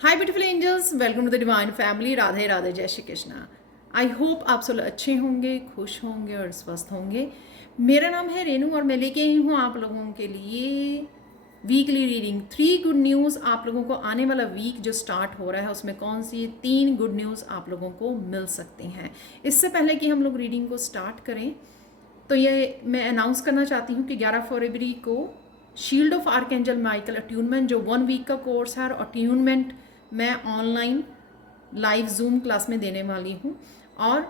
Hi beautiful angels, welcome to the divine family. Radhe Radhe, जय Shri Krishna. I hope आप सब अच्छे होंगे, खुश होंगे और स्वस्थ होंगे। मेरा नाम है रेनू और मैं लेके आई हूँ आप लोगों के लिए वीकली रीडिंग। 3 गुड न्यूज़ आप लोगों को आने वाला वीक जो स्टार्ट हो रहा है उसमें कौन सी 3 गुड न्यूज़ आप लोगों को मिल सकती हैं। इससे पहले कि हम लोग रीडिंग को स्टार्ट करें तो ये मैं अनाउंस करना चाहती हूँ कि 11 फरवरी को shield of archangel Michael attunement जो 1 वीक का कोर्स है, और अट्यूनमेंट मैं ऑनलाइन लाइव जूम क्लास में देने वाली हूँ। और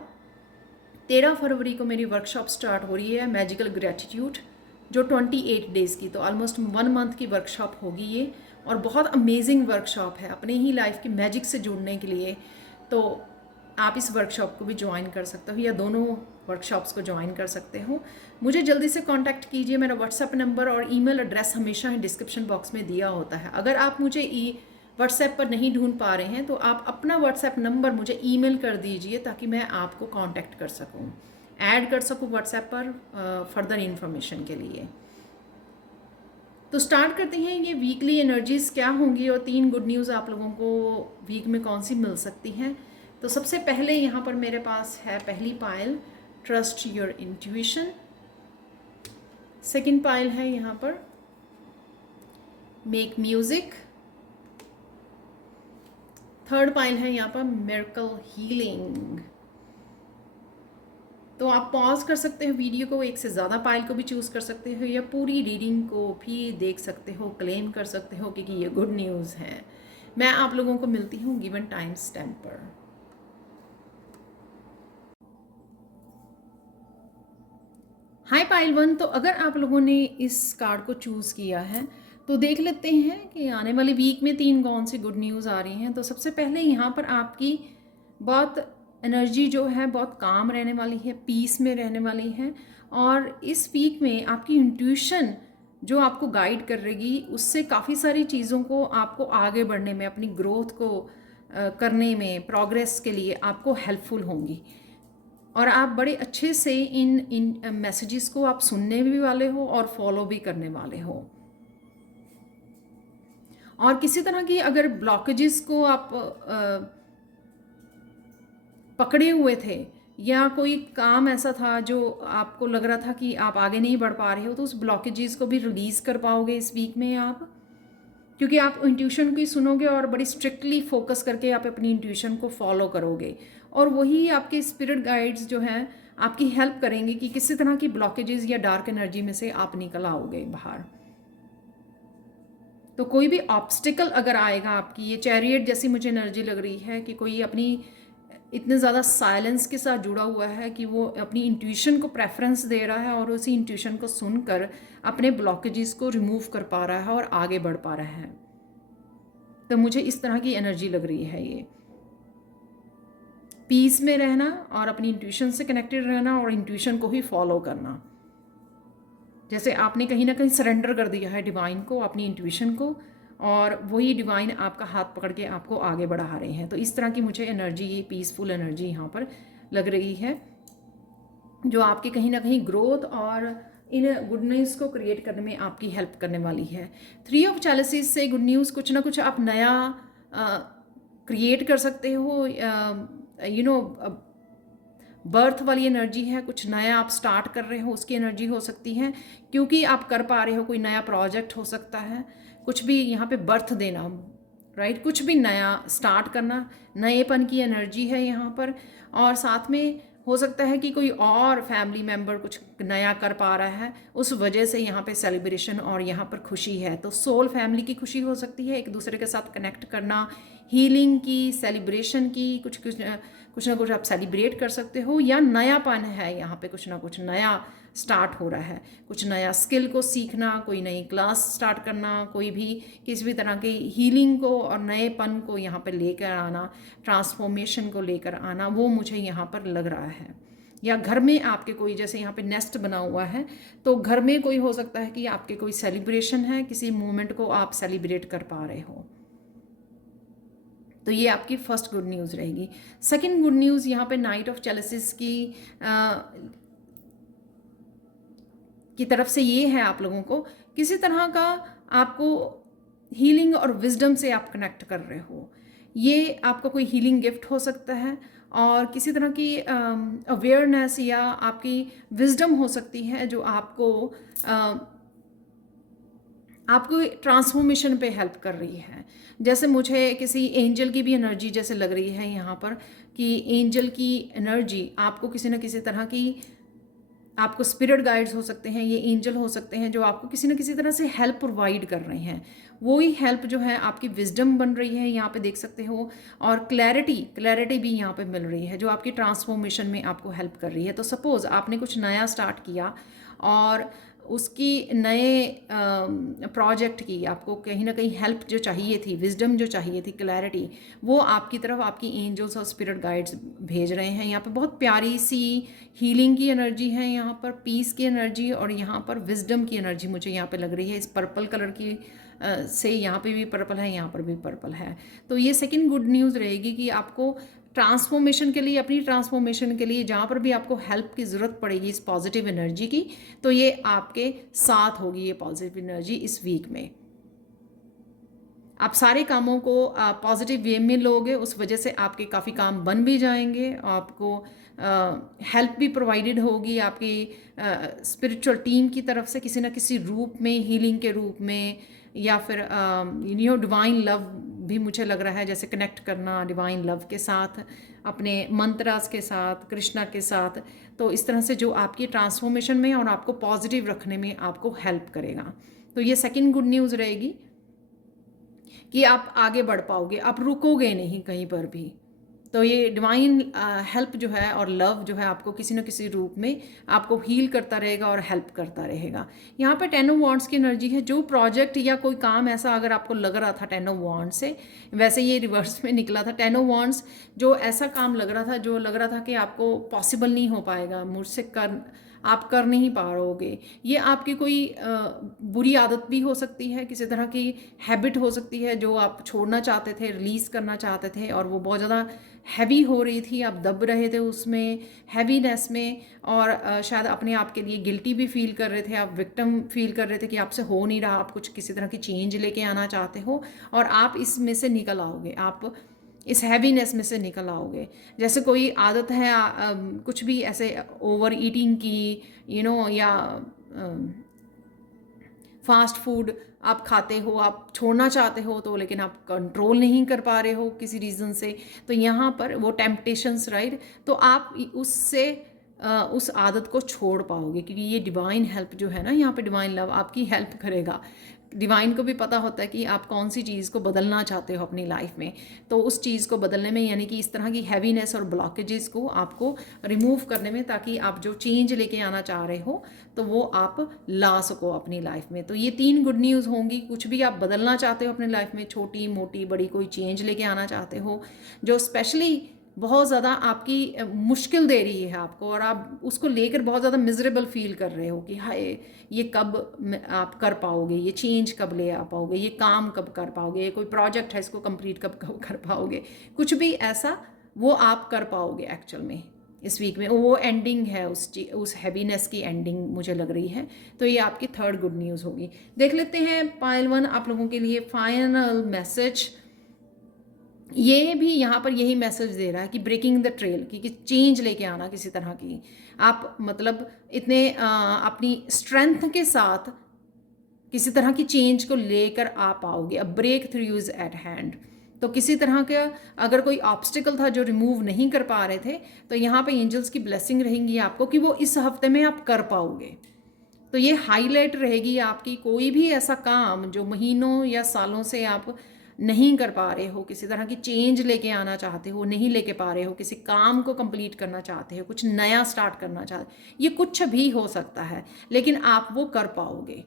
13 फरवरी को मेरी वर्कशॉप स्टार्ट हो रही है मैजिकल ग्रेटिट्यूड, जो 28 डेज़ की, तो ऑलमोस्ट 1 मंथ की वर्कशॉप होगी ये। और बहुत अमेजिंग वर्कशॉप है अपने ही लाइफ की मैजिक से जुड़ने के लिए। तो आप इस वर्कशॉप को भी ज्वाइन कर सकते हो या दोनों वर्कशॉप्स को ज्वाइन कर सकते हो। मुझे जल्दी से कांटेक्ट कीजिए। मेरा व्हाट्सएप नंबर और ईमेल एड्रेस हमेशा डिस्क्रिप्शन बॉक्स में दिया होता है। अगर आप मुझे व्हाट्सएप पर नहीं ढूंढ पा रहे हैं तो आप अपना व्हाट्सएप नंबर मुझे ईमेल कर दीजिए ताकि मैं आपको कांटेक्ट कर सकूं, ऐड कर सकूं व्हाट्सएप पर फर्दर इन्फॉर्मेशन के लिए। तो स्टार्ट करते हैं। ये वीकली एनर्जीज क्या होंगी और 3 गुड न्यूज़ आप लोगों को वीक में कौन सी मिल सकती हैं। तो सबसे पहले यहाँ पर मेरे पास है पहली पायल, ट्रस्ट योर इंट्यूशन। सेकंड पायल है यहाँ पर मेक म्यूजिक। थर्ड पाइल है यहाँ पर मिरेकल हीलिंग। तो आप पॉज कर सकते हो वीडियो को, एक से ज़्यादा पाइल को भी चूज़ कर सकते हो या पूरी रीडिंग को भी देख सकते हो, क्लेम कर सकते हो कि ये गुड न्यूज़ है। मैं आप लोगों को मिलती हूँ गिवन टाइम स्टैम्प पर। हाय पाइल 1, तो अगर आप लोगों ने इस कार्ड को चूज़ किया है तो देख लेते हैं कि आने वाले वीक में 3 कौन सी गुड न्यूज़ आ रही हैं। तो सबसे पहले यहाँ पर आपकी बहुत एनर्जी जो है बहुत काम रहने वाली है, पीस में रहने वाली है। और इस वीक में आपकी इंट्यूशन जो आपको गाइड कर रहेगी उससे काफ़ी सारी चीज़ों को आपको आगे बढ़ने में, अपनी ग्रोथ को करने में, प्रोग्रेस के लिए आपको हेल्पफुल होंगी। और आप बड़े अच्छे से इन मैसेजेस को आप सुनने भी वाले हो और फॉलो भी करने वाले हो। और किसी तरह की अगर ब्लॉकेजेस को आप पकड़े हुए थे या कोई काम ऐसा था जो आपको लग रहा था कि आप आगे नहीं बढ़ पा रहे हो, तो उस ब्लॉकेजेस को भी रिलीज़ कर पाओगे इस वीक में आप, क्योंकि आप इंट्यूशन को ही सुनोगे और बड़ी स्ट्रिक्टली फोकस करके आप अपनी इंट्यूशन को फॉलो करोगे। और वही आपके स्पिरिट गाइड्स जो हैं आपकी हेल्प करेंगे कि किसी तरह की ब्लॉकेजेस या डार्क एनर्जी में से आप निकल आओगे बाहर। तो कोई भी ऑब्स्टिकल अगर आएगा आपकी, ये चैरियट जैसी मुझे एनर्जी लग रही है कि कोई अपनी इतने ज़्यादा साइलेंस के साथ जुड़ा हुआ है कि वो अपनी इंट्यूशन को प्रेफरेंस दे रहा है और उसी इंट्यूशन को सुनकर अपने ब्लॉकेजेस को रिमूव कर पा रहा है और आगे बढ़ पा रहा है। तो मुझे इस तरह की एनर्जी लग रही है। ये पीस में रहना और अपनी इंट्यूशन से कनेक्टेड रहना और इंट्यूशन को ही फॉलो करना, जैसे आपने कहीं ना कहीं सरेंडर कर दिया है डिवाइन को, अपनी इंट्यूशन को, और वही डिवाइन आपका हाथ पकड़ के आपको आगे बढ़ा रहे हैं। तो इस तरह की मुझे एनर्जी, ये पीसफुल एनर्जी यहाँ पर लग रही है जो आपके कहीं ना कहीं ग्रोथ और इन गुड न्यूज़ को क्रिएट करने में आपकी हेल्प करने वाली है। 3 ऑफ चैलेंजेस से गुड न्यूज़, कुछ ना कुछ आप नया क्रिएट कर सकते हो। बर्थ वाली एनर्जी है, कुछ नया आप स्टार्ट कर रहे हो उसकी एनर्जी हो सकती है, क्योंकि आप कर पा रहे हो। कोई नया प्रोजेक्ट हो सकता है, कुछ भी यहाँ पे बर्थ देना, राइट, कुछ भी नया स्टार्ट करना, नएपन की एनर्जी है यहाँ पर। और साथ में हो सकता है कि कोई और फैमिली मेम्बर कुछ नया कर पा रहा है, उस वजह से यहाँ पे सेलिब्रेशन और यहाँ पर खुशी है। तो सोल फैमिली की खुशी हो सकती है, एक दूसरे के साथ कनेक्ट करना, हीलिंग की, सेलिब्रेशन की, कुछ ना कुछ आप सेलिब्रेट कर सकते हो। या नयापन है यहाँ पे, कुछ ना कुछ नया स्टार्ट हो रहा है, कुछ नया स्किल को सीखना, कोई नई क्लास स्टार्ट करना, कोई भी किसी भी तरह की हीलिंग को और नएपन को यहाँ पर लेकर आना, ट्रांसफॉर्मेशन को लेकर आना, वो मुझे यहाँ पर लग रहा है। या घर में आपके कोई, जैसे यहाँ पे नेस्ट बना हुआ है, तो घर में कोई हो सकता है कि आपके कोई सेलिब्रेशन है, किसी मोमेंट को आप सेलिब्रेट कर पा रहे हो। तो ये आपकी फर्स्ट गुड न्यूज़ रहेगी। सेकंड गुड न्यूज़ यहाँ पे नाइट ऑफ चैलेंजेस की तरफ से ये है, आप लोगों को किसी तरह का आपको हीलिंग और विजडम से आप कनेक्ट कर रहे हो। ये आपका कोई हीलिंग गिफ्ट हो सकता है और किसी तरह की अवेयरनेस या आपकी विजडम हो सकती है जो आपको ट्रांसफॉर्मेशन पे हेल्प कर रही है। जैसे मुझे किसी एंजल की भी एनर्जी जैसे लग रही है यहाँ पर, कि एंजल की एनर्जी आपको किसी न किसी तरह की, आपको स्पिरिट गाइड्स हो सकते हैं, ये एंजल हो सकते हैं जो आपको किसी न किसी तरह से हेल्प प्रोवाइड कर रहे हैं। वही हेल्प जो है आपकी विजडम बन रही है, यहाँ पे देख सकते हो, और क्लैरिटी भी यहाँ पे मिल रही है जो आपकी ट्रांसफॉर्मेशन में आपको हेल्प कर रही है। तो सपोज़ आपने कुछ नया स्टार्ट किया और उसकी नए प्रोजेक्ट की आपको कहीं ना कहीं हेल्प जो चाहिए थी, विजडम जो चाहिए थी, क्लैरिटी, वो आपकी तरफ आपकी एंजल्स और स्पिरिट गाइड्स भेज रहे हैं। यहाँ पे बहुत प्यारी सी हीलिंग की एनर्जी है, यहाँ पर पीस की एनर्जी और यहाँ पर विजडम की एनर्जी मुझे यहाँ पे लग रही है। इस पर्पल कलर की से यहाँ पे भी पर्पल है, यहाँ पर भी पर्पल है। तो ये सेकंड गुड न्यूज़ रहेगी कि आपको ट्रांसफॉर्मेशन के लिए, अपनी ट्रांसफॉर्मेशन के लिए जहाँ पर भी आपको हेल्प की ज़रूरत पड़ेगी इस पॉजिटिव एनर्जी की, तो ये आपके साथ होगी ये पॉजिटिव एनर्जी इस वीक में। आप सारे कामों को पॉजिटिव वे में लोगे, उस वजह से आपके काफ़ी काम बन भी जाएंगे। आपको हेल्प भी प्रोवाइडेड होगी आपकी स्पिरिचुअल टीम की तरफ से किसी न किसी रूप में, हीलिंग के रूप में, या फिर डिवाइन लव भी मुझे लग रहा है, जैसे कनेक्ट करना डिवाइन लव के साथ, अपने मंत्रास के साथ, कृष्णा के साथ। तो इस तरह से जो आपकी ट्रांसफॉर्मेशन में और आपको पॉजिटिव रखने में आपको हेल्प करेगा। तो ये सेकंड गुड न्यूज़ रहेगी कि आप आगे बढ़ पाओगे, आप रुकोगे नहीं कहीं पर भी। तो ये डिवाइन हेल्प जो है और लव जो है आपको किसी न किसी रूप में आपको हील करता रहेगा और हेल्प करता रहेगा। यहाँ पे 10 ऑफ वांड्स की एनर्जी है। जो प्रोजेक्ट या कोई काम ऐसा अगर आपको लग रहा था 10 ऑफ वांड्स से, वैसे ये रिवर्स में निकला था 10 ऑफ वांड्स, जो ऐसा काम लग रहा था, जो लग रहा था कि आपको पॉसिबल नहीं हो पाएगा, मुझसे आप कर नहीं पाओगे, ये आपकी कोई बुरी आदत भी हो सकती है, किसी तरह की हैबिट हो सकती है जो आप छोड़ना चाहते थे, रिलीज़ करना चाहते थे, और वो बहुत ज़्यादा हैवी हो रही थी, आप दब रहे थे उसमें, हैवीनेस में, और शायद अपने आप के लिए गिल्टी भी फील कर रहे थे, आप विक्टिम फील कर रहे थे कि आपसे हो नहीं रहा, आप कुछ किसी तरह की चेंज लेके आना चाहते हो और आप इसमें से निकल आओगे, आप इस हैवीनेस में से निकल आओगे। जैसे कोई आदत है कुछ भी ऐसे ओवर ईटिंग की, या फास्ट फूड आप खाते हो, आप छोड़ना चाहते हो तो, लेकिन आप कंट्रोल नहीं कर पा रहे हो किसी रीज़न से, तो यहाँ पर वो टेम्पटेशंस, राइट, तो आप उससे उस आदत को छोड़ पाओगे, क्योंकि ये डिवाइन हेल्प जो है ना, यहाँ पे डिवाइन लव आपकी हेल्प करेगा। डिवाइन को भी पता होता है कि आप कौन सी चीज़ को बदलना चाहते हो अपनी लाइफ में, तो उस चीज़ को बदलने में, यानी कि इस तरह की हैवीनेस और ब्लॉकेजेस को आपको रिमूव करने में, ताकि आप जो चेंज लेके आना चाह रहे हो तो वो आप ला सको अपनी लाइफ में। तो ये 3 गुड न्यूज़ होंगी। कुछ भी आप बदलना चाहते हो अपनी लाइफ में, छोटी मोटी बड़ी कोई चेंज लेके आना चाहते हो जो स्पेशली बहुत ज़्यादा आपकी मुश्किल दे रही है आपको, और आप उसको लेकर बहुत ज़्यादा मिजरेबल फील कर रहे हो कि हाय, ये कब आप कर पाओगे, ये चेंज कब ले आ पाओगे, ये काम कब कर पाओगे, ये कोई प्रोजेक्ट है इसको कंप्लीट कब कर पाओगे, कुछ भी ऐसा वो आप कर पाओगे एक्चुअल में इस वीक में। वो एंडिंग है उस हैवीनेस की एंडिंग मुझे लग रही है। तो ये आपकी 3rd गुड न्यूज़ होगी। देख लेते हैं पाइल 1 आप लोगों के लिए फाइनल मैसेज। ये भी यहाँ पर यही मैसेज दे रहा है कि ब्रेकिंग द ट्रेल, कि चेंज लेके आना किसी तरह की, आप मतलब इतने अपनी स्ट्रेंथ के साथ किसी तरह की चेंज को लेकर आ पाओगे। A breakthrough is at hand. तो किसी तरह का अगर कोई ऑब्स्टिकल था जो रिमूव नहीं कर पा रहे थे, तो यहाँ पे एंजल्स की ब्लेसिंग रहेंगी आपको कि वो इस हफ्ते में आप कर पाओगे। तो ये हाईलाइट रहेगी आपकी, कोई भी ऐसा काम जो महीनों या सालों से आप नहीं कर पा रहे हो, किसी तरह की चेंज लेके आना चाहते हो, नहीं लेके पा रहे हो, किसी काम को कंप्लीट करना चाहते हो, कुछ नया स्टार्ट करना चाहते हो, ये कुछ भी हो सकता है, लेकिन आप वो कर पाओगे।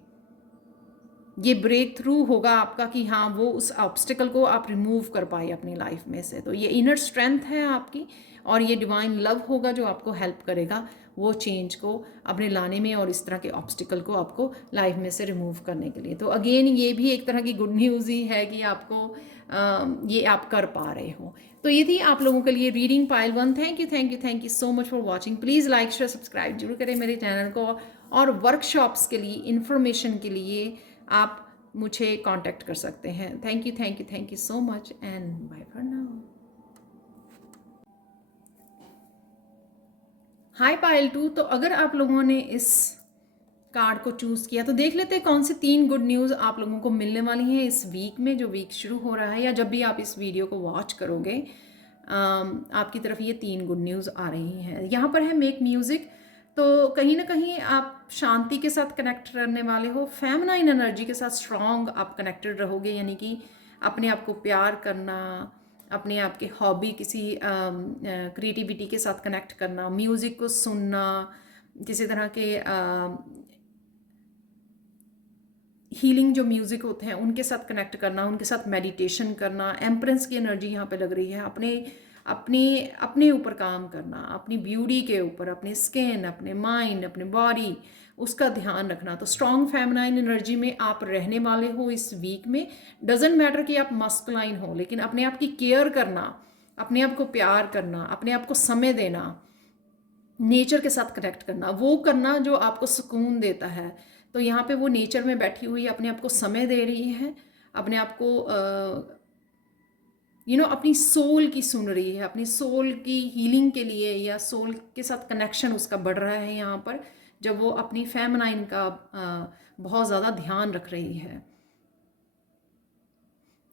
ये ब्रेक थ्रू होगा आपका कि हाँ, वो उस ऑब्स्टिकल को आप रिमूव कर पाए अपनी लाइफ में से। तो ये इनर स्ट्रेंथ है आपकी, और ये डिवाइन लव होगा जो आपको हेल्प करेगा वो चेंज को अपने लाने में, और इस तरह के ऑब्स्टिकल को आपको लाइफ में से रिमूव करने के लिए। तो अगेन ये भी एक तरह की गुड न्यूज़ ही है कि आपको ये आप कर पा रहे हो। तो ये थी आप लोगों के लिए reading pile 1। Thank you so much for watching. Please like share subscribe जरूर करें मेरे चैनल को, और वर्कशॉप्स के लिए, इन्फॉर्मेशन के लिए आप मुझे कांटेक्ट कर सकते हैं। Thank you so much and bye for now. Hi Payal टू। तो अगर आप लोगों ने इस कार्ड को चूज़ किया तो देख लेते हैं कौन सी 3 गुड न्यूज़ आप लोगों को मिलने वाली हैं इस वीक में, जो वीक शुरू हो रहा है, या जब भी आप इस वीडियो को वॉच करोगे आपकी तरफ ये 3 गुड न्यूज़ आ रही हैं। यहाँ पर है मेक म्यूज़िक। तो कहीं ना कहीं आप शांति के साथ कनेक्ट करने वाले हो, फेमिनाइन एनर्जी के साथ स्ट्रॉन्ग आप कनेक्टेड रहोगे, यानी कि अपने आप को प्यार करना, अपने आप के हॉबी किसी क्रिएटिविटी के साथ कनेक्ट करना, म्यूज़िक को सुनना, किसी तरह के हीलिंग जो म्यूज़िक होते हैं उनके साथ कनेक्ट करना, उनके साथ मेडिटेशन करना। एम्प्रेंस की एनर्जी यहाँ पे लग रही है। अपने अपने अपने ऊपर काम करना, अपनी ब्यूटी के ऊपर, अपनी स्किन, अपने माइंड, अपने बॉडी, उसका ध्यान रखना। तो स्ट्रॉन्ग फेमिनाइन एनर्जी में आप रहने वाले हो इस वीक में। डजेंट मैटर कि आप मस्कुलाइन हो, लेकिन अपने आप की केयर करना, अपने आप को प्यार करना, अपने आप को समय देना, नेचर के साथ कनेक्ट करना, वो करना जो आपको सुकून देता है। तो यहाँ पे वो नेचर में बैठी हुई अपने आप को समय दे रही है, अपने आप को अपनी सोल की सुन रही है, अपनी सोल की हीलिंग के लिए, या सोल के साथ कनेक्शन उसका बढ़ रहा है यहाँ पर, जब वो अपनी फेमिनाइन का बहुत ज़्यादा ध्यान रख रही है।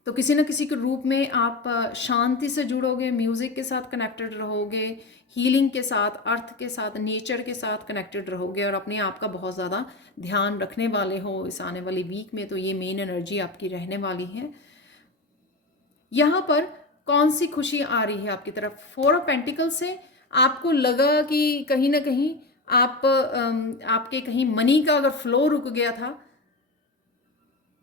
तो किसी न किसी के रूप में आप शांति से जुड़ोगे, म्यूज़िक के साथ कनेक्टेड रहोगे, हीलिंग के साथ, अर्थ के साथ, नेचर के साथ कनेक्टेड रहोगे, और अपने आप का बहुत ज़्यादा ध्यान रखने वाले हो इस आने वाली वीक में। तो ये मेन एनर्जी आपकी रहने वाली है। यहाँ पर कौन सी खुशी आ रही है आपकी तरफ? 4 ऑफ पेंटिकल से आपको लगा कि कहीं ना कहीं आपके कहीं मनी का अगर फ्लो रुक गया था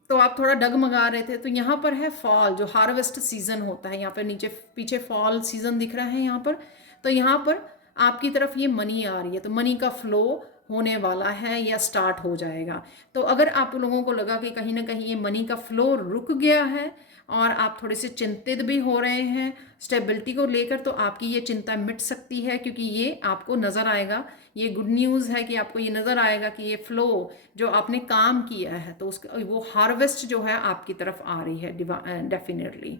तो आप थोड़ा डगमगा रहे थे। तो यहाँ पर है फॉल, जो हार्वेस्ट सीजन होता है। यहाँ पर नीचे पीछे फॉल सीजन दिख रहा है यहाँ पर। तो यहाँ पर आपकी तरफ ये मनी आ रही है, तो मनी का फ्लो होने वाला है या स्टार्ट हो जाएगा। तो अगर आप लोगों को लगा कि कहीं ना कहीं ये मनी का फ्लो रुक गया है और आप थोड़े से चिंतित भी हो रहे हैं स्टेबिलिटी को लेकर, तो आपकी ये चिंता मिट सकती है, क्योंकि ये आपको नज़र आएगा। ये गुड न्यूज़ है कि आपको ये नज़र आएगा कि ये फ्लो जो आपने काम किया है, तो उसका वो हार्वेस्ट जो है आपकी तरफ आ रही है डेफिनेटली।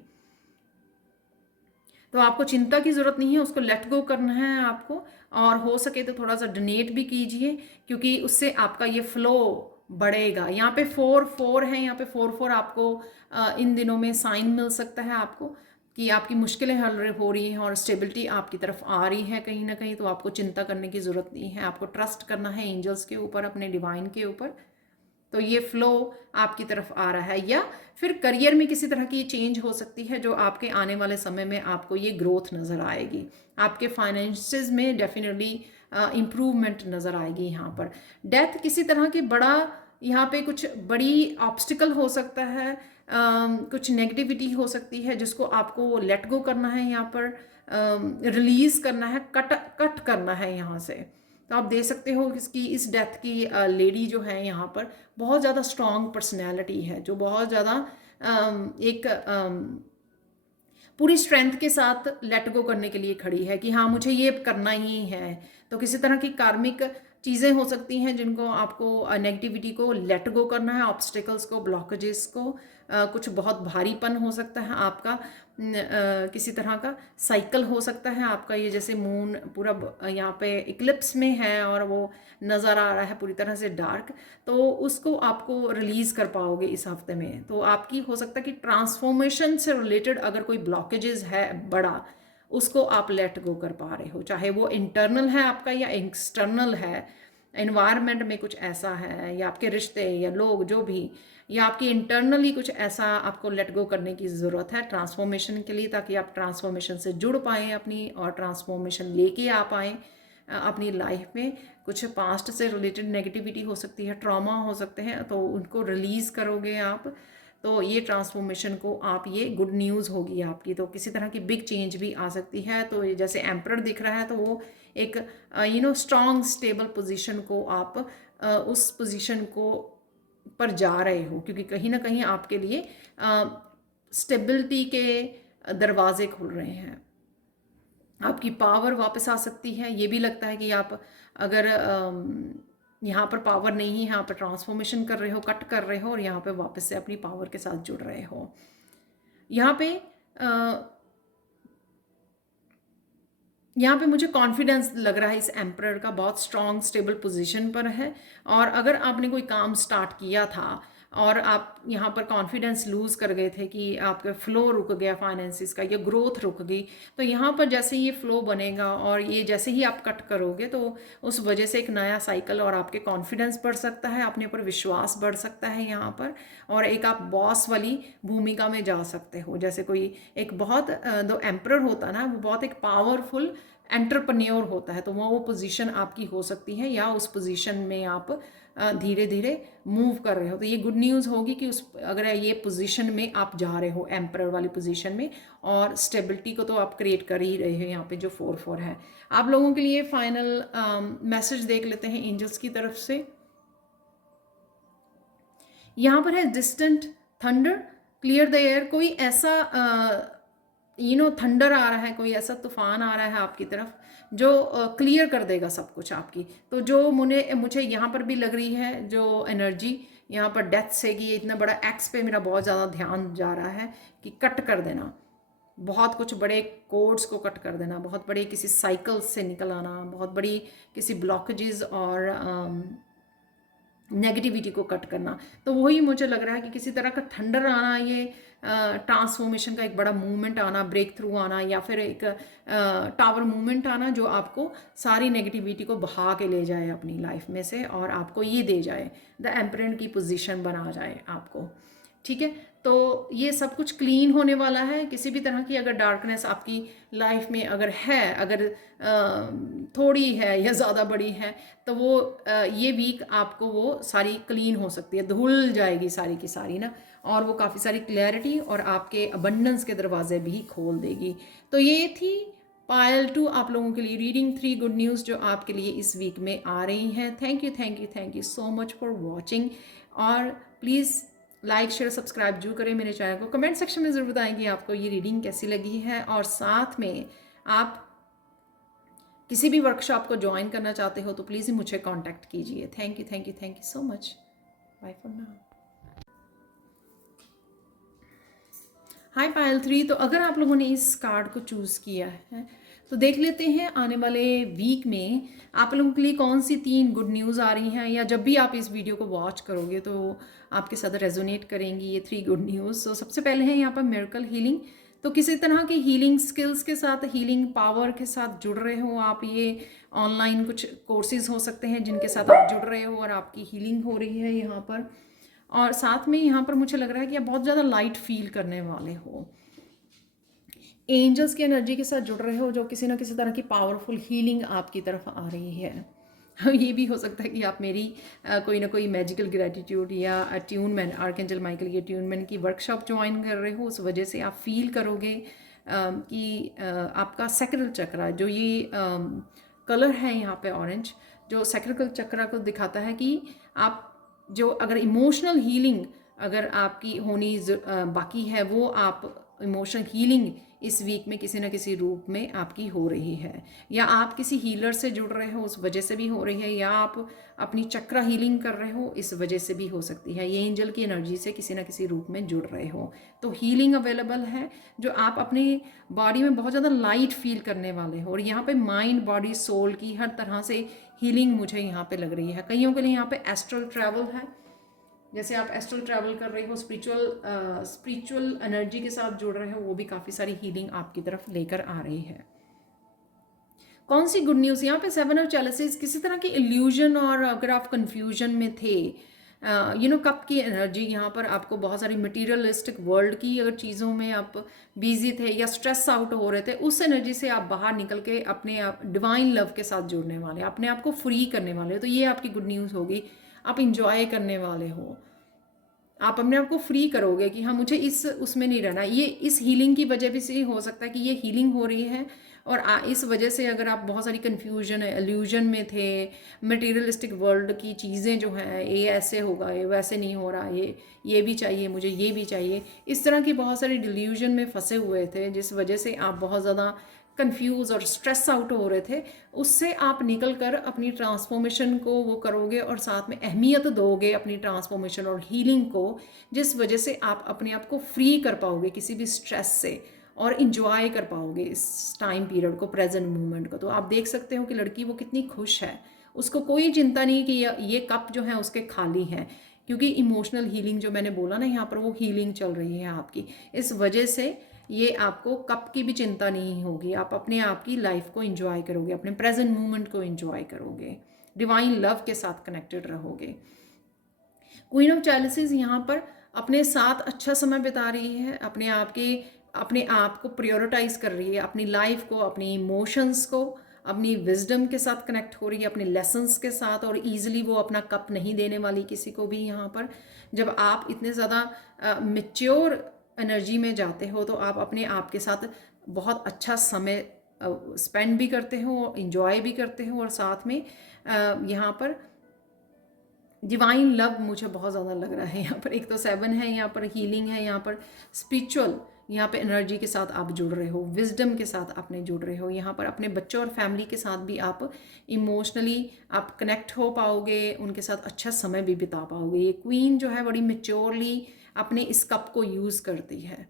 तो आपको चिंता की ज़रूरत नहीं है, उसको लेट गो करना है आपको। और हो सके तो थोड़ा सा डोनेट भी कीजिए, क्योंकि उससे आपका ये फ्लो बढ़ेगा। यहाँ पे 4-4 है, यहाँ पे 4-4 आपको इन दिनों में साइन मिल सकता है आपको कि आपकी मुश्किलें हल हो रही हैं और स्टेबिलिटी आपकी तरफ आ रही है कहीं ना कहीं। तो आपको चिंता करने की ज़रूरत नहीं है, आपको ट्रस्ट करना है एंजल्स के ऊपर, अपने डिवाइन के ऊपर। तो ये फ्लो आपकी तरफ आ रहा है। या फिर करियर में किसी तरह की चेंज हो सकती है, जो आपके आने वाले समय में आपको ये ग्रोथ नज़र आएगी। आपके फाइनेंसेस में डेफिनेटली इम्प्रूवमेंट नज़र आएगी। यहाँ पर डेथ किसी तरह की बड़ा, यहाँ पे कुछ बड़ी ऑब्स्टिकल हो सकता है, कुछ नेगेटिविटी हो सकती है जिसको आपको लेट गो करना है, यहाँ पर रिलीज़ करना है, कट करना है यहाँ से। तो आप दे सकते हो इसकी, इस डेथ की लेडी जो है यहाँ पर बहुत ज़्यादा स्ट्रॉन्ग पर्सनैलिटी है, जो बहुत ज़्यादा एक पूरी स्ट्रेंथ के साथ लेट गो करने के लिए खड़ी है कि हाँ मुझे ये करना ही है। तो किसी तरह की कार्मिक चीज़ें हो सकती हैं जिनको आपको नेगेटिविटी को लेट गो करना है, ऑब्स्टिकल्स को, ब्लॉकेजेस को। कुछ बहुत भारीपन हो सकता है आपका, किसी तरह का साइकिल हो सकता है आपका। ये जैसे मून पूरा यहाँ पे इक्लिप्स में है और वो नज़र आ रहा है पूरी तरह से डार्क, तो उसको आपको रिलीज़ कर पाओगे इस हफ्ते में। तो आपकी हो सकता है कि ट्रांसफॉर्मेशन से रिलेटेड अगर कोई ब्लॉकेजेस है बड़ा, उसको आप लेट गो कर पा रहे हो, चाहे वो इंटरनल है आपका या एक्सटर्नल है, एनवायरनमेंट में कुछ ऐसा है, या आपके रिश्ते या लोग जो भी, या आपकी इंटरनली कुछ ऐसा आपको लेट गो करने की ज़रूरत है ट्रांसफॉर्मेशन के लिए, ताकि आप ट्रांसफॉर्मेशन से जुड़ पाएँ अपनी, और ट्रांसफॉर्मेशन लेके आ पाएँ अपनी लाइफ में। कुछ पास्ट से रिलेटेड नेगेटिविटी हो सकती है, ट्रॉमा हो सकते हैं, तो उनको रिलीज़ करोगे आप। तो ये ट्रांसफॉर्मेशन को आप, ये गुड न्यूज़ होगी आपकी। तो किसी तरह की बिग चेंज भी आ सकती है। तो ये जैसे एम्परर दिख रहा है, तो वो एक स्ट्रॉन्ग स्टेबल पोजीशन को आप उस पोजीशन को पर जा रहे हो, क्योंकि कहीं ना कहीं आपके लिए स्टेबिलिटी के दरवाजे खुल रहे हैं। आपकी पावर वापस आ सकती है। ये भी लगता है कि आप अगर यहाँ पर पावर नहीं है, यहाँ पर ट्रांसफॉर्मेशन कर रहे हो, कट कर रहे हो और यहाँ पे वापस से अपनी पावर के साथ जुड़ रहे हो। यहाँ पे यहाँ पे मुझे कॉन्फिडेंस लग रहा है इस एम्परर का, बहुत स्ट्रॉन्ग स्टेबल पोजीशन पर है। और अगर आपने कोई काम स्टार्ट किया था और आप यहाँ पर कॉन्फिडेंस लूज़ कर गए थे कि आपका फ्लो रुक गया फाइनेंसिस का या ग्रोथ रुक गई, तो यहाँ पर जैसे ये फ्लो बनेगा और ये जैसे ही आप कट करोगे तो उस वजह से एक नया साइकिल और आपके कॉन्फिडेंस बढ़ सकता है, अपने ऊपर विश्वास बढ़ सकता है यहाँ पर, और एक आप बॉस वाली भूमिका में जा सकते हो। जैसे कोई एक बहुत जो एम्परर होता है ना, वो बहुत एक पावरफुल एंटरप्रेन्योर होता है, तो वो पोजीशन आपकी हो सकती है या उस पोजीशन में आप धीरे धीरे मूव कर रहे हो। तो ये गुड न्यूज़ होगी कि उस अगर ये पोजीशन में आप जा रहे हो एम्परर वाली पोजीशन में, और स्टेबिलिटी को तो आप क्रिएट कर ही रहे हो यहाँ पे जो 4-4 है। आप लोगों के लिए फाइनल मैसेज देख लेते हैं एंजल्स की तरफ से। यहाँ पर है distant thunder, clear the air. कोई ऐसा थंडर आ रहा है, कोई ऐसा तूफान आ रहा है आपकी तरफ जो क्लियर कर देगा सब कुछ आपकी। तो जो मुझे यहाँ पर भी लग रही है जो एनर्जी यहाँ पर डेथ से, कि इतना बड़ा एक्स पे मेरा बहुत ज़्यादा ध्यान जा रहा है कि कट कर देना, बहुत कुछ बड़े कोड्स को कट कर देना, बहुत बड़े किसी साइकिल से निकल आना, बहुत बड़ी किसी ब्लॉकेजेस और नेगेटिविटी को कट करना। तो वही मुझे लग रहा है कि किसी तरह का थंडर आना, ये ट्रांसफॉर्मेशन का एक बड़ा मूवमेंट आना, ब्रेक थ्रू आना, या फिर एक टावर मूवमेंट आना जो आपको सारी नेगेटिविटी को बहा के ले जाए अपनी लाइफ में से और आपको ये दे जाए, द एम्परेंट की पोजीशन बना जाए आपको। ठीक है, तो ये सब कुछ क्लीन होने वाला है। किसी भी तरह की अगर डार्कनेस आपकी लाइफ में अगर है, अगर थोड़ी है या ज़्यादा बड़ी है, तो वो ये वीक आपको वो सारी क्लीन हो सकती है, धुल जाएगी सारी की सारी ना, और वो काफ़ी सारी क्लैरिटी और आपके अबंडेंस के दरवाजे भी खोल देगी। तो ये थी पायल 2 आप लोगों के लिए रीडिंग 3 गुड न्यूज़ जो आपके लिए इस वीक में आ रही हैं। Thank you so much for watching, और प्लीज़ लाइक शेयर सब्सक्राइब जरूर करें मेरे चैनल को। कमेंट सेक्शन में ज़रूर बताएं कि आपको ये रीडिंग कैसी लगी है, और साथ में आप किसी भी वर्कशॉप को ज्वाइन करना चाहते हो तो प्लीज़ ही मुझे कांटेक्ट कीजिए। Thank you so much. Bye for now. Hi Payal 3, तो अगर आप लोगों ने इस कार्ड को चूज़ किया है तो देख लेते हैं आने वाले वीक में आप लोगों के लिए कौन सी 3 गुड न्यूज़ आ रही हैं, या जब भी आप इस वीडियो को वॉच करोगे तो आपके साथ रेजोनेट करेंगी ये 3 गुड न्यूज़। तो सबसे पहले है यहाँ पर मिरेकल हीलिंग। तो किसी तरह की हीलिंग स्किल्स के साथ, हीलिंग पावर के साथ जुड़ रहे हो आप। ये ऑनलाइन कुछ कोर्सेज हो सकते हैं जिनके साथ आप जुड़ रहे हो और आपकी हीलिंग हो रही है यहाँ पर। और साथ में यहाँ पर मुझे लग रहा है कि आप बहुत ज़्यादा लाइट फील करने वाले हो, एंजल्स की एनर्जी के साथ जुड़ रहे हो, जो किसी ना किसी तरह की पावरफुल हीलिंग आपकी तरफ आ रही है। ये भी हो सकता है कि आप मेरी कोई ना कोई मैजिकल ग्रेटिट्यूड या अट्यूनमेंट, आर्कएंजल माइकल की अट्यूनमेंट की वर्कशॉप ज्वाइन कर रहे हो। उस वजह से आप फील करोगे कि आपका सैक्रल चक्रा, जो ये कलर है यहाँ पे ऑरेंज, जो सैक्रल चक्रा को दिखाता है कि आप जो अगर इमोशनल हीलिंग अगर आपकी होनी बाकी है, वो आप इमोशनल हीलिंग इस वीक में किसी न किसी रूप में आपकी हो रही है, या आप किसी हीलर से जुड़ रहे हो उस वजह से भी हो रही है, या आप अपनी चक्रा हीलिंग कर रहे हो इस वजह से भी हो सकती है। ये एंजल की एनर्जी से किसी न किसी रूप में जुड़ रहे हो, तो हीलिंग अवेलेबल है जो आप अपनी बॉडी में बहुत ज़्यादा लाइट फील करने वाले हो। और यहाँ पे माइंड, बॉडी, सोल की हर तरह से हीलिंग मुझे यहाँ पे लग रही है। कईयों के लिए यहाँ पे एस्ट्रल ट्रैवल है, जैसे आप एस्ट्रल ट्रैवल कर रहे हो, स्पिरिचुअल एनर्जी के साथ जुड़ रहे हो, वो भी काफ़ी सारी हीलिंग आपकी तरफ लेकर आ रही है। कौन सी गुड न्यूज़ यहाँ पे 7 ऑफ चैलेंजेस, किसी तरह की इल्यूजन, और अगर आप कंफ्यूजन में थे, कप की एनर्जी यहाँ पर आपको बहुत सारी मटीरियलिस्टिक वर्ल्ड की अगर चीज़ों में आप बिजी थे या स्ट्रेस आउट हो रहे थे, उस एनर्जी से आप बाहर निकल के अपने आप डिवाइन लव के साथ जुड़ने वाले, अपने आप को फ्री करने वाले हो। तो ये आपकी गुड न्यूज़ होगी, आप इंजॉय करने वाले हो, आप अपने आप को फ्री करोगे कि हाँ मुझे उसमें नहीं रहना। ये इस हीलिंग की वजह भी से हो सकता है कि ये हीलिंग हो रही है, और इस वजह से अगर आप बहुत सारी कन्फ्यूजन है, इल्यूजन में थे, मटेरियलिस्टिक वर्ल्ड की चीज़ें जो हैं, ये ऐसे होगा, ये वैसे नहीं हो रहा, ये भी चाहिए मुझे, ये भी चाहिए, इस तरह की बहुत सारी डिल्यूजन में फंसे हुए थे, जिस वजह से आप बहुत ज़्यादा कंफ्यूज और स्ट्रेस आउट हो रहे थे, उससे आप निकल कर अपनी ट्रांसफॉर्मेशन को वो करोगे और साथ में अहमियत दोगे अपनी ट्रांसफॉर्मेशन और हीलिंग को, जिस वजह से आप अपने आप को फ्री कर पाओगे किसी भी स्ट्रेस से और इन्जॉय कर पाओगे इस टाइम पीरियड को, प्रेजेंट मोमेंट को। तो आप देख सकते हो कि लड़की वो कितनी खुश है, उसको कोई चिंता नहीं कि ये कप जो है उसके खाली हैं, क्योंकि इमोशनल हीलिंग जो मैंने बोला ना यहाँ पर, वो हीलिंग चल रही है आपकी। इस वजह से ये आपको कप की भी चिंता नहीं होगी, आप अपने आप की लाइफ को एंजॉय करोगे, अपने प्रेजेंट मोमेंट को एंजॉय करोगे, डिवाइन लव के साथ कनेक्टेड रहोगे। क्वीन ऑफ चैलिसेस यहाँ पर अपने साथ अच्छा समय बिता रही है, अपने आप को प्रायोरिटाइज कर रही है, अपनी लाइफ को, अपनी इमोशंस को, अपनी विजडम के साथ कनेक्ट हो रही है, अपने लेसन्स के साथ, और ईजिली वो अपना कप नहीं देने वाली किसी को भी। यहाँ पर जब आप इतने ज़्यादा मेच्योर एनर्जी में जाते हो तो आप अपने आप के साथ बहुत अच्छा समय स्पेंड भी करते हो, इंजॉय भी करते हो, और साथ में यहाँ पर डिवाइन लव मुझे बहुत ज़्यादा लग रहा है यहाँ पर। एक तो 7 है, यहाँ पर हीलिंग है, यहाँ पर स्पिरिचुअल, यहाँ पे एनर्जी के साथ आप जुड़ रहे हो, विजडम के साथ अपने जुड़ रहे हो। यहाँ पर अपने बच्चों और फैमिली के साथ भी आप इमोशनली आप कनेक्ट हो पाओगे, उनके साथ अच्छा समय भी बिता पाओगे। ये क्वीन जो है बड़ी मेच्योरली अपने इस कप को यूज़ करती है,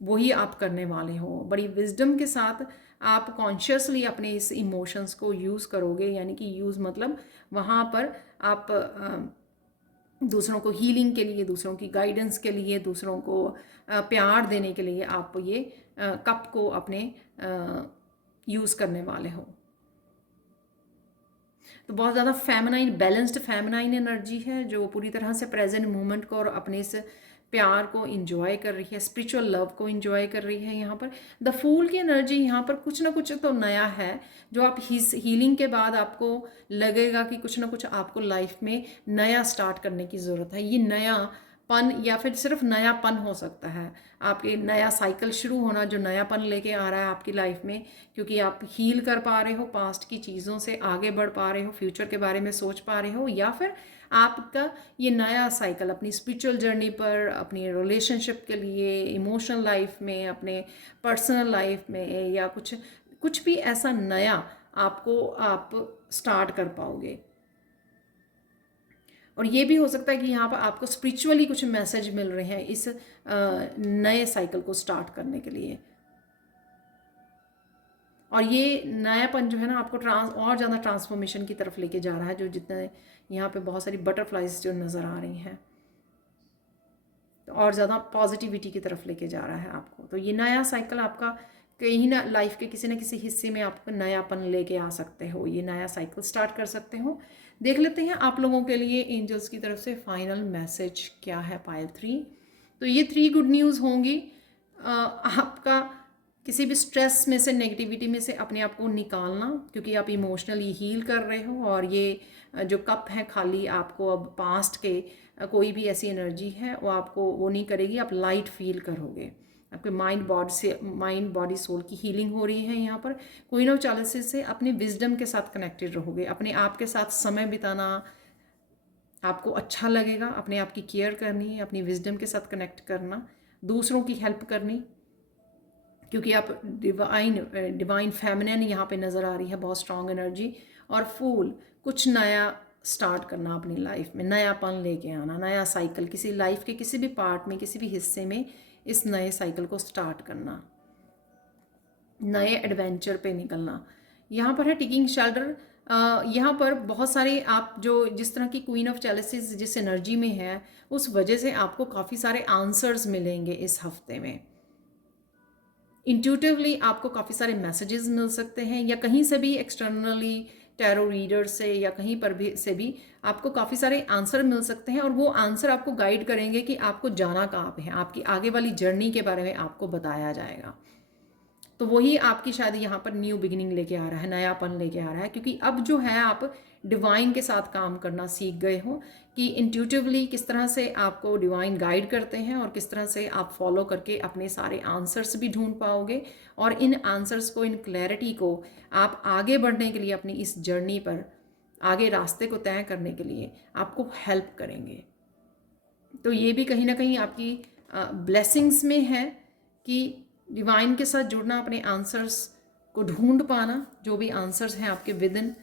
वही आप करने वाले हो। बड़ी विजडम के साथ आप कॉन्शियसली अपने इस इमोशंस को यूज़ करोगे, यानी कि यूज़ मतलब वहाँ पर आप दूसरों को हीलिंग के लिए, दूसरों की गाइडेंस के लिए, दूसरों को प्यार देने के लिए आप ये कप को अपने यूज़ करने वाले हो। तो बहुत ज़्यादा फेमिनाइन, बैलेंस्ड फेमिनाइन एनर्जी है जो पूरी तरह से प्रेजेंट मोमेंट को और अपने इस प्यार को इंजॉय कर रही है, स्पिरिचुअल लव को इंजॉय कर रही है। यहाँ पर द फूल की एनर्जी, यहाँ पर कुछ ना कुछ तो नया है जो आप हीलिंग के बाद आपको लगेगा कि कुछ ना कुछ आपको लाइफ में नया स्टार्ट करने की ज़रूरत है। ये नया पन या फिर सिर्फ नयापन हो सकता है, आपके नया साइकिल शुरू होना जो नयापन लेके आ रहा है आपकी लाइफ में, क्योंकि आप हील कर पा रहे हो, पास्ट की चीज़ों से आगे बढ़ पा रहे हो, फ्यूचर के बारे में सोच पा रहे हो, या फिर आपका ये नया साइकिल अपनी स्पिरिचुअल जर्नी पर, अपनी रिलेशनशिप के लिए, इमोशनल लाइफ में, अपने पर्सनल लाइफ में, या कुछ भी ऐसा नया आप स्टार्ट कर पाओगे। और ये भी हो सकता है कि यहाँ पर आपको स्पिरिचुअली कुछ मैसेज मिल रहे हैं इस नए साइकिल को स्टार्ट करने के लिए। और ये नयापन जो है ना आपको और ज़्यादा ट्रांसफॉर्मेशन की तरफ लेके जा रहा है, जो जितने यहाँ पे बहुत सारी बटरफ्लाइज जो नज़र आ रही हैं, तो और ज़्यादा पॉजिटिविटी की तरफ लेके जा रहा है आपको। तो ये नया साइकिल आपका कहीं ना लाइफ के किसी न किसी हिस्से में आप नयापन लेके आ सकते हो, ये नया साइकिल स्टार्ट कर सकते हो। देख लेते हैं आप लोगों के लिए एंजल्स की तरफ से फाइनल मैसेज क्या है पाइल 3। तो ये 3 गुड न्यूज़ होंगी। आपका किसी भी स्ट्रेस में से, नेगेटिविटी में से अपने आप को निकालना, क्योंकि आप इमोशनली हील कर रहे हो, और ये जो कप है खाली, आपको अब पास्ट के कोई भी ऐसी एनर्जी है वो आपको वो नहीं करेगी, आप लाइट फील करोगे। आपके माइंड बॉडी सोल की हीलिंग हो रही है। यहाँ पर क्वीन ऑफ चैलिसेस से अपने विजडम के साथ कनेक्टेड रहोगे, अपने आप के साथ समय बिताना आपको अच्छा लगेगा, अपने आप की केयर करनी, अपनी विजडम के साथ कनेक्ट करना, दूसरों की हेल्प करनी, क्योंकि आप डिवाइन फेमिनिन यहाँ पे नज़र आ रही है, बहुत स्ट्रॉन्ग एनर्जी। और फूल, कुछ नया स्टार्ट करना अपनी लाइफ में, नयापन लेके आना, नया साइकिल किसी लाइफ के किसी भी पार्ट में, किसी भी हिस्से में इस नए साइकिल को स्टार्ट करना, नए एडवेंचर पे निकलना। यहाँ पर है टिकिंग शेल्टर। यहाँ पर बहुत सारे आप जो जिस तरह की क्वीन ऑफ चैलिसेस जिस एनर्जी में है, उस वजह से आपको काफ़ी सारे आंसर्स मिलेंगे इस हफ्ते में। इंट्यूटिवली आपको काफ़ी सारे मैसेजेस मिल सकते हैं, या कहीं से भी एक्सटर्नली टैरो रीडर से या कहीं पर भी आपको काफ़ी सारे आंसर मिल सकते हैं, और वो आंसर आपको गाइड करेंगे कि आपको जाना कहाँ पे है, आपकी आगे वाली जर्नी के बारे में आपको बताया जाएगा। तो वही आपकी शायद यहाँ पर न्यू बिगिनिंग लेके आ रहा है, नयापन लेके आ रहा है, क्योंकि अब जो है आप डिवाइन के साथ काम करना सीख गए हो कि इंट्यूटिवली किस तरह से आपको डिवाइन गाइड करते हैं और किस तरह से आप फॉलो करके अपने सारे आंसर्स भी ढूंढ पाओगे, और इन आंसर्स को, इन क्लैरिटी को आप आगे बढ़ने के लिए, अपनी इस जर्नी पर आगे रास्ते को तय करने के लिए आपको हेल्प करेंगे। तो ये भी कहीं ना कहीं आपकी ब्लेसिंग्स में है कि डिवाइन के साथ जुड़ना, अपने आंसर्स को ढूंढ पाना, जो भी आंसर्स हैं आपके विद इन,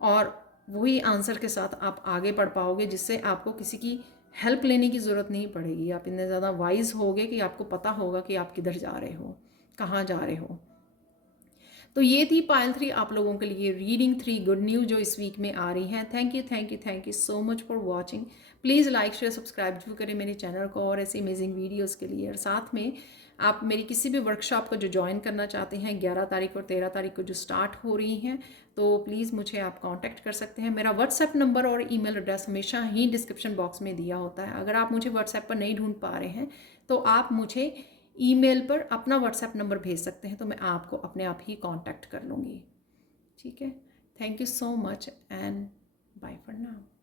और वही आंसर के साथ आप आगे बढ़ पाओगे, जिससे आपको किसी की हेल्प लेने की ज़रूरत नहीं पड़ेगी। आप इतने ज़्यादा वाइज होगे कि आपको पता होगा कि आप किधर जा रहे हो, कहाँ जा रहे हो। तो ये थी पायल 3 आप लोगों के लिए रीडिंग 3 गुड न्यूज़ जो इस वीक में आ रही हैं। Thank you so much for watching. Please like share subscribe जरूर करें मेरे चैनल को और ऐसी अमेजिंग वीडियोस के लिए। और साथ में आप मेरी किसी भी वर्कशॉप को जो ज्वाइन करना चाहते हैं 11 तारीख और 13 तारीख को जो स्टार्ट हो रही हैं, तो प्लीज़ मुझे आप कांटेक्ट कर सकते हैं। मेरा व्हाट्सएप नंबर और ईमेल एड्रेस हमेशा ही डिस्क्रिप्शन बॉक्स में दिया होता है। अगर आप मुझे व्हाट्सएप पर नहीं ढूंढ पा रहे हैं तो आप मुझे ईमेल पर अपना व्हाट्सएप नंबर भेज सकते हैं, तो मैं आपको अपने आप ही कांटेक्ट कर लूँगी। ठीक है, thank you so much and bye for now.